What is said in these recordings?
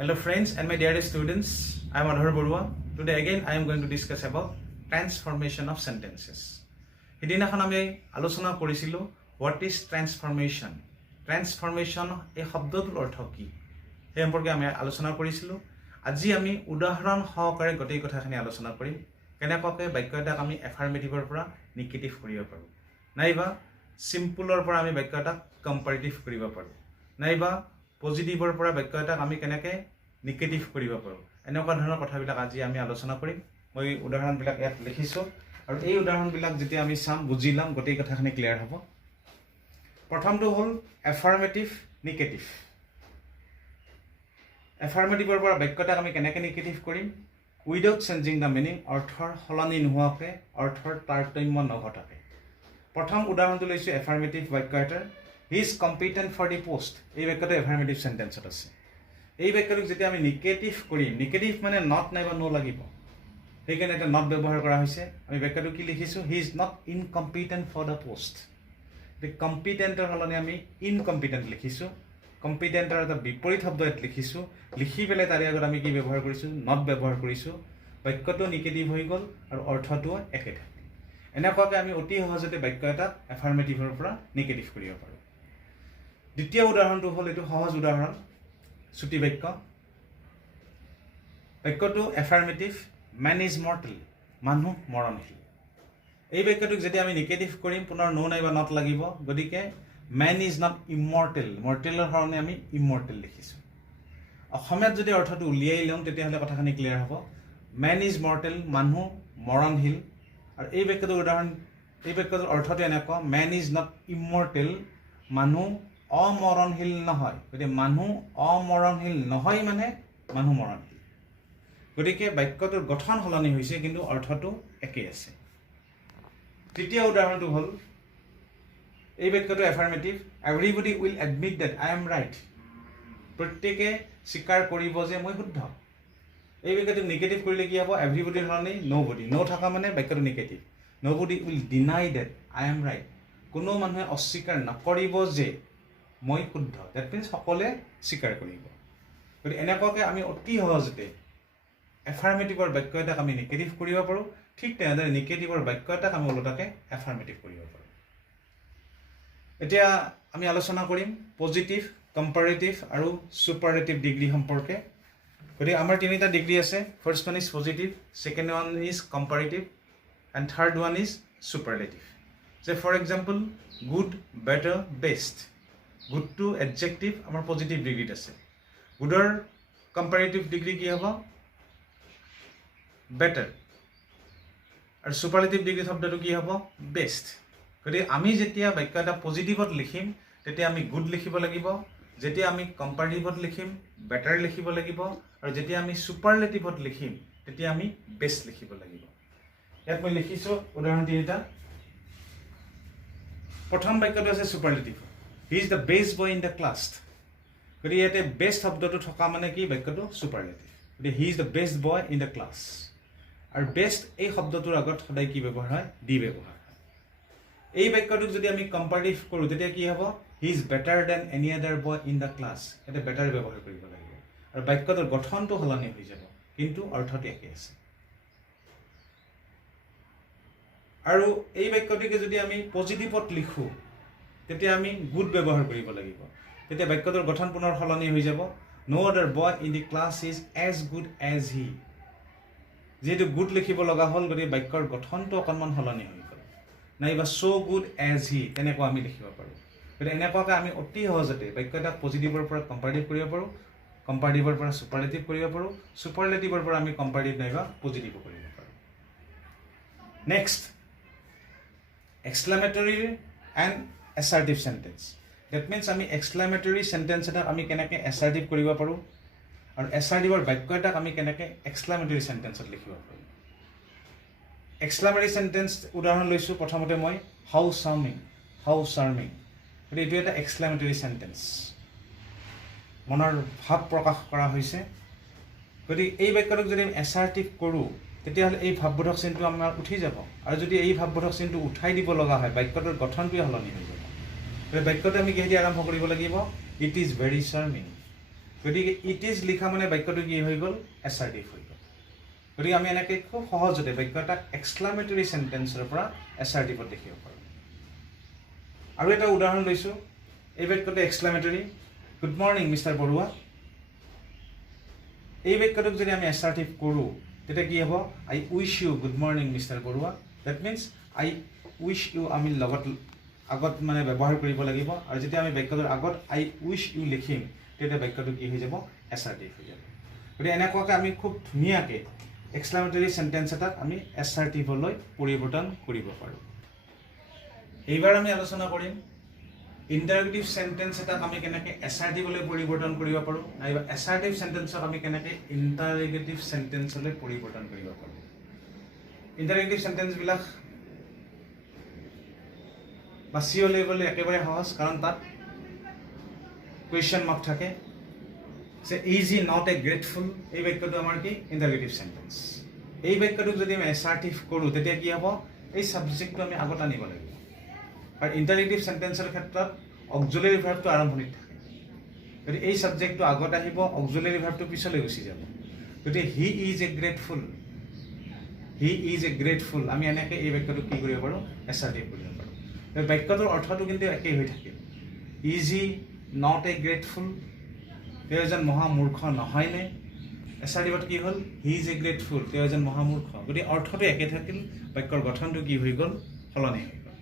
Hello friends and my dear students, I am Adhar Barua. Today again I am going to discuss about transformation of sentences. Hidinakhon ami alochona korisilu what is transformation. Transformation ei shobdotor ortho ki. Ei সম্পর্কে আমি আলোচনা কৰিছিলো। আজি আমি উদাহৰণ সহকাৰে গটেই কথাখিনি আলোচনা কৰিম। কেনেকৈ বাক্য এটাক আমি এফাৰ্মেটিভৰ পৰা নেগেটিভ কৰিব পাৰো। নাইবা সিম্পলৰ পৰা আমি বাক্য এটাক কম্পাৰেটিভ কৰিব পাৰো। নাইবা পজিটিভৰ পৰা বাক্য এটাক আমি কেনেকৈ নেগেটিভ কৰিব পাৰো। এনেকুৱা ধৰণৰ কথাবিলাক আজি আমি আলোচনা কৰিম। মই উদাহৰণবিলাক ইয়াত লিখিছো আৰু এই উদাহৰণবিলাক যেতিয়া আমি চাম বুজিলাম গটেই কথাখিনি ক্লিয়াৰ হ'ব। প্ৰথমটো হ'ল এফাৰ্মেটিভ নেগেটিভ। এফাৰ্মেটিভৰ পৰা বাক্য এটাক আমি কেনেকৈ নেগেটিভ কৰিম উইদাউট চেঞ্জিং দ্য মিনিং, অৰ্থৰ সলনি নোহোৱাকৈ, অৰ্থৰ তাৰতম্য নঘটাকৈ। প্ৰথম উদাহৰণটো লৈছোঁ এফাৰ্মেটিভ বাক্য এটাৰ। He is competent for the post. এই বাক্যটো এফাৰ্মেটিভ চেণ্টেন্সত আছে। এই বাক্যটোক যেতিয়া আমি নেগেটিভ কৰিম, নেগেটিভ মানে নট নাইবা নো লাগিব, সেইকাৰণে এটা নট ব্যৱহাৰ কৰা হৈছে। আমি বাক্যটো কি লিখিছোঁ? He is not incompetent for the post. কম্পিটেণ্টৰ সলনি আমি ইনকম্পিটেণ্ট লিখিছোঁ। কম্পিটেণ্টৰ এটা বিপৰীত শব্দ ইয়াত লিখিছোঁ। লিখি পেলাই তাৰে আগত আমি কি ব্যৱহাৰ কৰিছোঁ? নট ব্যৱহাৰ কৰিছোঁ। বাক্যটো নেগেটিভ হৈ গ'ল আৰু অৰ্থটোও একে থাকে। এনেকুৱাকৈ আমি অতি সহজতে বাক্য এটাক এফাৰ্মেটিভৰ পৰা নেগেটিভ কৰিব পাৰোঁ। দ্বিতীয় উদাহৰণটো হ'ল এইটো সহজ উদাহৰণ, চুটি বাক্য। বাক্যটো এফাৰ্মেটিভ। Man is mortal. মানুহ মৰণশীল। এই বাক্যটোক যেতিয়া আমি নেগেটিভ কৰিম পুনৰ নো নাইবা নট লাগিব। গতিকে মেন ইজ নট ইমৰ্টেল। মৰ্টেলৰ কাৰণে আমি ইমৰ্টেল লিখিছোঁ। অসমীয়াত যদি অৰ্থটো উলিয়াই লওঁ তেতিয়াহ'লে কথাখিনি ক্লিয়াৰ হ'ব। মেন ইজ মৰ্টেল, মানুহ মৰণশীল। আৰু এই বাক্যটোৰ উদাহৰণ, এই বাক্যটোৰ অৰ্থটো এনেকুৱা, মেন ইজ নট ইমৰ্টেল, মানুহ অমৰণশীল নহয়। গতিকে মানুহ অমৰণশীল নহয় মানে মানুহ মৰণশীল। গতিকে বাক্যটোৰ গঠন সলনি হৈছে কিন্তু অৰ্থটো একেই আছে। তৃতীয় উদাহৰণটো হ'ল এই বাক্যটো affirmative. Everybody will admit that I am right. প্ৰত্যেকে স্বীকাৰ কৰিব যে মই শুদ্ধ। এই বাক্যটো নেগেটিভ কৰিলে কি হ'ব? এভৰিবডিৰ সলনি ন'বডি। ন' থকা মানে বাক্যটো negative. Nobody will deny that I am right. কোনো মানুহে অস্বীকাৰ নকৰিব যে মই শুদ্ধ। ডেট মিনছ সকলোৱে স্বীকাৰ কৰিব। গতিকে এনেকুৱাকৈ আমি অতি সহজতে এফাৰ্মেটিভৰ বাক্য এটাক আমি নেগেটিভ কৰিব পাৰোঁ। ঠিক তেনেদৰে নেগেটিভৰ বাক্য এটাক আমি ওলোটাকৈ এফাৰ্মেটিভ কৰিব পাৰোঁ। এতিয়া আমি আলোচনা কৰিম পজিটিভ, কম্পাৰেটিভ আৰু ছুপাৰলেটিভ ডিগ্ৰী সম্পৰ্কে। গতিকে আমাৰ তিনিটা ডিগ্ৰী আছে। First one is positive, second one is comparative and third one is superlative. যে for example good, better, best. গুডটো এডজেক্টিভ আমাৰ পজিটিভ ডিগ্ৰীত আছে। গুডৰ কম্পাৰেটিভ ডিগ্ৰী কি হ'ব? বেটাৰ। আৰু ছুপাৰলেটিভ ডিগ্ৰী শব্দটো কি হ'ব? বেষ্ট। গতিকে আমি যেতিয়া বাক্য এটা পজিটিভত লিখিম তেতিয়া আমি গুড লিখিব লাগিব। যেতিয়া আমি কম্পাৰেটিভত লিখিম বেটাৰ লিখিব লাগিব। আৰু যেতিয়া আমি ছুপাৰলেটিভত লিখিম তেতিয়া আমি বেষ্ট লিখিব লাগিব। ইয়াত মই লিখিছোঁ উদাহৰণ তিনিটা। প্ৰথম বাক্যটো আছে superlative. He is the best boy in the class. গতিকে ইয়াতে বেষ্ট শব্দটো থকা মানে কি? বাক্যটো ছুপাৰলেটিভ। গতিকে he is the best boy in the class. আৰু বেষ্ট এই শব্দটোৰ আগত সদায় কি ব্যৱহাৰ হয়? ডি ব্যৱহাৰ হয়। এই বাক্যটোক যদি আমি কম্পাৰেটিভ কৰোঁ তেতিয়া কি হ'ব? He is better than any other boy in the class. ইয়াতে বেটাৰ ব্যৱহাৰ কৰিব লাগিব। আৰু বাক্যটোৰ গঠনটো সলনি হৈ যাব কিন্তু অৰ্থটো একে আছে। আৰু এই বাক্যটোকে যদি আমি পজিটিভত লিখোঁ তেতিয়া আমি গুড ব্যৱহাৰ কৰিব লাগিব। তেতিয়া বাক্যটোৰ গঠন পুনৰ সলনি হৈ যাব। No' other boy in the class is as good as he. যিহেতু গুড লিখিব লগা হ'ল গতিকে বাক্যৰ গঠনটো অকণমান সলনি হৈ গ'ল। নাইবা চ' গুড এজ হি তেনেকুৱা আমি লিখিব পাৰোঁ। গতিকে এনেকুৱাকৈ আমি অতি সহজতে বাক্য এটাক পজিটিভৰ পৰা কম্পাৰেটিভ কৰিব পাৰোঁ, কম্পাৰেটিভৰ পৰা ছুপাৰলেটিভ কৰিব পাৰোঁ, ছুপাৰলেটিভৰ পৰা আমি কম্পাৰেটিভ নাইবা পজিটিভ কৰিব পাৰোঁ। Next, exclamatory and assertive sentence. That means আমি এক্সক্লামেটৰী চেণ্টেন্স এটাক আমি কেনেকৈ এছাৰ্টিভ কৰিব পাৰোঁ আৰু এছাৰ্টিভৰ বাক্য এটাক আমি কেনেকৈ এক্সক্লামেটৰী চেণ্টেন্সত লিখিব পাৰোঁ। এক্সক্লামেটৰী চেণ্টেন্স উদাহৰণ লৈছোঁ। প্ৰথমতে মই হাউ চাৰ্মিং, হাউ চাৰ্মিং। গতিকে এইটো এটা এক্সক্লামেটৰী চেণ্টেন্স, মনৰ ভাৱ প্ৰকাশ কৰা হৈছে। গতিকে এই বাক্যটোক যদি আমি এছাৰ্টিভ কৰোঁ তেতিয়াহ'লে এই ভাৱবোধক চিনটো আমাৰ উঠি যাব। আৰু যদি এই ভাৱবোধক চিনটো উঠাই দিব লগা হয় বাক্যটোৰ গঠনটোৱে সলনি হৈ যাব। গতিকে বাক্যটো আমি কিহেদি আৰম্ভ কৰিব লাগিব? It is very charming. গতিকে ইট ইজ লিখা মানে বাক্যটো কি হৈ গ'ল এছাৰ্টিভ হৈ গ'ল গতিকে আমি এনেকৈ খুব সহজতে বাক্য এটাক এক্সক্লামেটৰী চেণ্টেন্সৰ পৰা এছাৰ্টিভত দেখিব পাৰোঁ আৰু এটা উদাহৰণ লৈছোঁ এই বাক্যটো exclamatory good morning mister Barua এই বাক্যটোক যদি আমি এছাৰ্টিভ কৰোঁ তেতিয়া কি হ'ব I wish you good morning mister Barua that means I wish you আমি লগত আগত মানে ব্যৱহাৰ কৰিব লাগিব আৰু যেতিয়া আমি বাক্যটোৰ আগত আই উইচ ইউ লিখিম তেতিয়া বাক্যটো কি হৈ যাব এছাৰ্টিভ হৈ যাব গতিকে এনেকুৱাকৈ আমি খুব ধুনীয়াকৈ এক্সক্লামেটৰী চেণ্টেন্স এটাক আমি এছাৰ্টিভলৈ পৰিৱৰ্তন কৰিব পাৰোঁ এইবাৰ আমি আলোচনা কৰিম ইণ্টাৰগেটিভ চেণ্টেন্স এটাক আমি কেনেকৈ এছাৰ্টিভলৈ পৰিৱৰ্তন কৰিব পাৰোঁ নাইবা এছাৰ্টিভ চেণ্টেন্সক আমি কেনেকৈ ইণ্টাৰগেটিভ চেণ্টেন্সলৈ পৰিৱৰ্তন কৰিব পাৰোঁ ইণ্টাৰগেটিভ চেণ্টেন্সবিলাক বাছি উলিয়াবলৈ একেবাৰে সহজ কাৰণ তাত কুৱেশ্যন মাৰ্ক থাকে যে is he not a grateful এই বাক্যটো আমাৰ কি ইণ্টাৰগেটিভ চেণ্টেন্স এই বাক্যটোক যদি আমি এছাৰ্টিভ কৰোঁ তেতিয়া কি হ'ব এই ছাবজেক্টটো আমি আগত আনিব লাগিব আৰু ইণ্টাৰগেটিভ চেণ্টেন্সৰ ক্ষেত্ৰত অক্সিলাৰী ভাৰ্বটো আৰম্ভণিত থাকে গতিকে এই ছাবজেক্টটো আগত আহিব অক্সিলাৰী ভাৰ্বটো পিছলৈ গুচি যাব গতিকে হি ইজ এ গ্ৰেটফুল আমি এনেকৈ এই বাক্যটো কি কৰিব পাৰোঁ এছাৰ্টিভ কৰিব পাৰোঁ বাক্যটোৰ অৰ্থটো কিন্তু একেই হৈ থাকে is he not a grateful তেওঁ এজন মহামূৰ্খ নহয়নে এছাৰ্টিভত কি হ'ল হি ইজ এ গ্ৰেটফুল তেওঁ এজন মহামূৰ্খ গতিকে অৰ্থটো একে থাকিল বাক্যৰ গঠনটো কি হৈ গ'ল সলনি হৈ গ'ল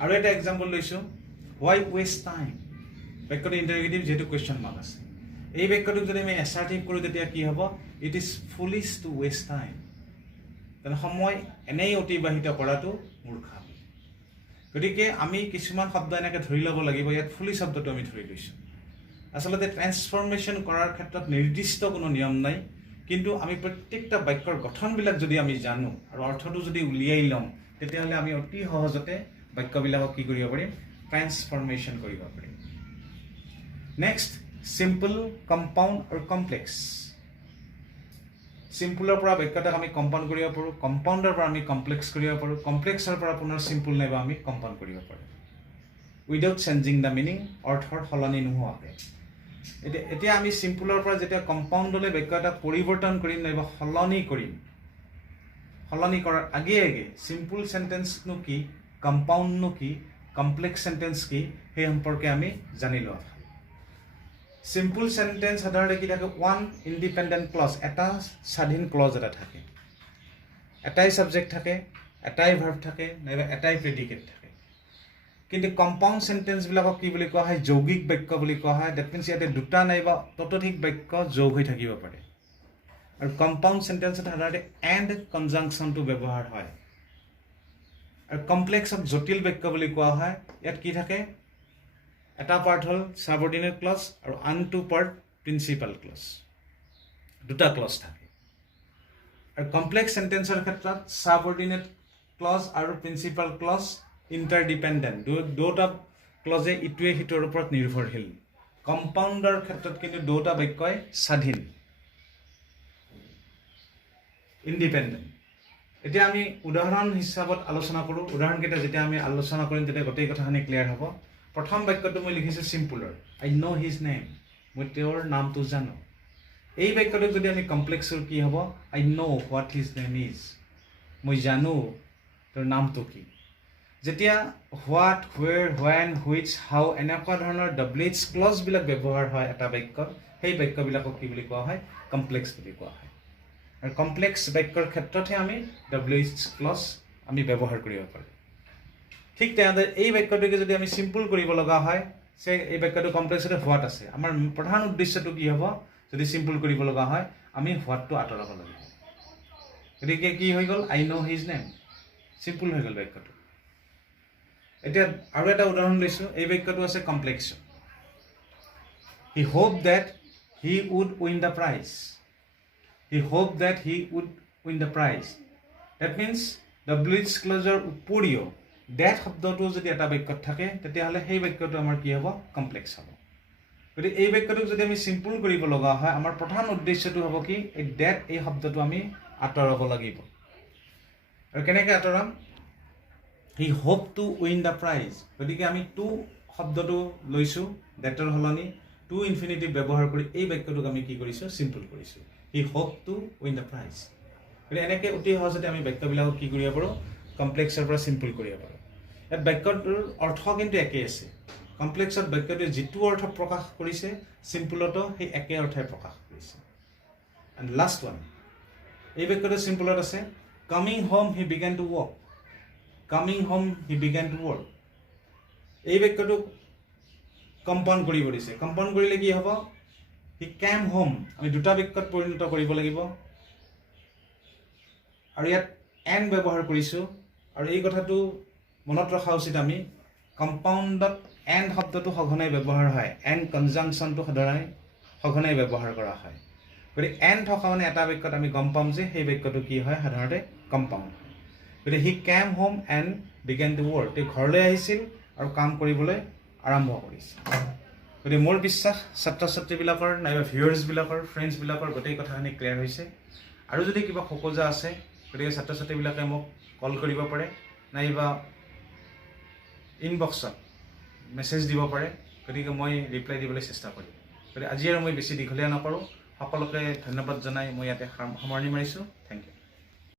আৰু এটা এক্সাম্পল লৈছোঁ হোৱাই ৱেষ্ট টাইম বাক্যটো ইণ্টাৰগেটিভ যিহেতু কুৱেশ্যন মাৰ্ক আছে এই বাক্যটোক যদি আমি এছাৰ্টিভ কৰোঁ তেতিয়া কি হ'ব it is foolish to waste time তেনে সময় এনেই অতিবাহিত কৰাটো মূৰ্খা গতিকে আমি কিছুমান শব্দ এনেকৈ ধৰি ল'ব লাগিব ইয়াত ফুলিছ শব্দটো আমি ধৰি লৈছোঁ আচলতে ট্ৰেন্সফৰ্মেশ্যন কৰাৰ ক্ষেত্ৰত নিৰ্দিষ্ট কোনো নিয়ম নাই কিন্তু আমি প্ৰত্যেকটা বাক্যৰ গঠনবিলাক যদি আমি জানো আৰু অৰ্থটো যদি উলিয়াই লওঁ তেতিয়াহ'লে আমি অতি সহজতে বাক্যবিলাকক কি কৰিব পাৰিম ট্ৰেন্সফৰ্মেশ্যন কৰিব পাৰিম নেক্সট চিম্পল কম্পাউণ্ড আৰু কমপ্লেক্স চিম্পলৰ পৰা বাক্য এটাক আমি কম্পাউণ্ড কৰিব পাৰোঁ কম্পাউণ্ডৰ পৰা আমি কমপ্লেক্স কৰিব পাৰোঁ কমপ্লেক্সৰ পৰা পুনৰ চিম্পল নাইবা আমি কম্পাউণ্ড কৰিব পাৰোঁ উইদাউট চেঞ্জিং দ্য মিনিং অৰ্থৰ সলনি নোহোৱাকৈ এতিয়া আমি চিম্পলৰ পৰা যেতিয়া কম্পাউণ্ডলৈ বাক্য এটা পৰিৱৰ্তন কৰিম নাইবা সলনি কৰিম সলনি কৰাৰ আগে আগে চিম্পল চেণ্টেন্সনো কি কম্পাউণ্ডনো কি কমপ্লেক্স চেণ্টেন্স কি সেই সম্পৰ্কে আমি জানি লোৱা চিম্পল চেণ্টেন্স সাধাৰণতে কি থাকে ওৱান ইণ্ডিপেণ্ডেণ্ট ক্লজ এটা স্বাধীন ক্লজ এটা থাকে এটাই ছাবজেক্ট থাকে এটাই ভাৰ্ব থাকে নাইবা এটাই প্ৰেডিকেট থাকে কিন্তু কম্পাউণ্ড চেণ্টেন্সবিলাকক কি বুলি কোৱা হয় যৌগিক বাক্য বুলি কোৱা হয় ডেট মিনছ ইয়াতে দুটা নাইবা ততোধিক বাক্য যোগ হৈ থাকিব পাৰে আৰু কম্পাউণ্ড চেণ্টেন্সত সাধাৰণতে এণ্ড কনজাংচনটো ব্যৱহাৰ হয় আৰু কমপ্লেক্সক জটিল বাক্য বুলি কোৱা হয় ইয়াত কি থাকে এটা পাৰ্ট হ'ল ছাবঅৰ্ডিনেট ক্লজ আৰু আনটো পাৰ্ট প্ৰিন্সিপাল ক্লজ দুটা ক্লজ থাকে আৰু কমপ্লেক্স চেণ্টেন্সৰ ক্ষেত্ৰত ছাবঅৰ্ডিনেট ক্লজ আৰু প্ৰিন্সিপাল ক্লজ ইণ্টাৰডিপেণ্ডেণ্ট দুটা ক্লজে ইটোৱে সিটোৰ ওপৰত নিৰ্ভৰশীল কম্পাউণ্ডৰ ক্ষেত্ৰত কিন্তু দুটা বাক্যই স্বাধীন ইণ্ডিপেণ্ডেণ্ট এতিয়া আমি উদাহৰণ হিচাপত আলোচনা কৰোঁ উদাহৰণকেইটা যেতিয়া আমি আলোচনা কৰিম তেতিয়া গোটেই কথাখিনি ক্লিয়াৰ হ'ব প্ৰথম বাক্যটো মই লিখিছোঁ চিম্পুলৰ আই ন' হিজ নেম মই তেওঁৰ নামটো জানো এই বাক্যটোক যদি আমি কমপ্লেক্সৰ কি হ'ব আই ন' হোৱাট হিজ নেম ইজ মই জানো তেওঁৰ নামটো কি যেতিয়া হোৱাট হুৱেৰ হোৱেন হুইচ হাউ এনেকুৱা ধৰণৰ WH ক্লজবিলাক ব্যৱহাৰ হয় এটা বাক্যত সেই বাক্যবিলাকক কি বুলি কোৱা হয় কমপ্লেক্স বুলি কোৱা হয় আৰু কমপ্লেক্স বাক্যৰ ক্ষেত্ৰতহে আমি WH ক্লজ আমি ব্যৱহাৰ কৰিব পাৰোঁ ঠিক তেনেদৰে এই বাক্যটোকে যদি আমি চিম্পল কৰিব লগা হয় এই বাক্যটো কমপ্লেক্সতে হোৱাট আছে আমাৰ প্ৰধান উদ্দেশ্যটো কি হ'ব যদি চিম্পল কৰিব লগা হয় আমি হোৱাটটো আঁতৰাব লাগিব গতিকে কি হৈ গ'ল আই ন' হিজ নেম চিম্পল হৈ গ'ল বাক্যটো এতিয়া আৰু এটা উদাহৰণ লৈছোঁ এই বাক্যটো আছে complex he hope that he would win the prize he hope that he would win the prize that means WH ক্লজৰ উপৰিও ডেট শব্দটো যদি এটা বাক্যত থাকে তেতিয়াহ'লে সেই বাক্যটো আমাৰ কি হ'ব কমপ্লেক্স হ'ব গতিকে এই বাক্যটোক যদি আমি চিম্পল কৰিব লগা হয় আমাৰ প্ৰধান উদ্দেশ্যটো হ'ব কি এই ডেট এই শব্দটো আমি আঁতৰাব লাগিব আৰু কেনেকৈ আঁতৰাম he hope to win the prize গতিকে আমি টু শব্দটো লৈছোঁ ডেটৰ সলনি টু টু ইনফিনিটিভ ব্যৱহাৰ কৰি এই বাক্যটোক আমি কি কৰিছোঁ সিম্পল কৰিছোঁ he hope to win the prize গতিকে এনেকৈ অতি সহজতে আমি বাক্যবিলাকক কি কৰিব পাৰোঁ কমপ্লেক্সৰ পৰা সিম্পল কৰিব পাৰোঁ ইয়াত বাক্যটোৰ অৰ্থ কিন্তু একেই আছে কমপ্লেক্সত বাক্যটোৱে যিটো অৰ্থ প্ৰকাশ কৰিছে সিম্পলতো সেই একে অৰ্থই প্ৰকাশ কৰিছে এণ্ড লাষ্ট ওৱান এই বাক্যটো সিম্পলত আছে coming home he began to work coming home he began to work এই বাক্যটো কম্পাউণ্ড কৰিব দিছে কম্পাউণ্ড কৰিলে কি হ'ব হি কেম হোম আমি দুটা বাক্যত পৰিণত কৰিব লাগিব আৰু ইয়াত এণ্ড ব্যৱহাৰ কৰিছোঁ আৰু এই কথাটো মনত ৰখা উচিত আমি কম্পাউণ্ডত এণ্ড শব্দটো সঘনাই ব্যৱহাৰ হয় এণ্ড কনজাংচনটো সঘনাই ব্যৱহাৰ কৰা হয় গতিকে এণ্ড থকা মানে এটা বাক্যত আমি গম পাম যে সেই বাক্যটো কি হয় সাধাৰণতে কম্পাউণ্ড হয় গতিকে he came home and began to work তেওঁ ঘৰলৈ আহিছিল আৰু কাম কৰিবলৈ আৰম্ভ কৰিছিল গতিকে মোৰ বিশ্বাস ছাত্ৰ ছাত্ৰীবিলাকৰ নাইবা ভিউৱাৰ্ছবিলাকৰ ফ্ৰেণ্ডছবিলাকৰ গোটেই কথাখিনি ক্লিয়াৰ হৈছে আৰু যদি কিবা খোকোজা আছে গতিকে ছাত্ৰ ছাত্ৰীবিলাকে মোক কল কৰিব পাৰে নাইবা ইনবক্সত মেছেজ দিব পাৰে গতিকে মই ৰিপ্লাই দিবলৈ চেষ্টা কৰিম গতিকে আজি আৰু মই বেছি দীঘলীয়া নকৰোঁ সকলোকে ধন্যবাদ জনাই মই ইয়াতে সামৰণি মাৰিছোঁ থেংক ইউ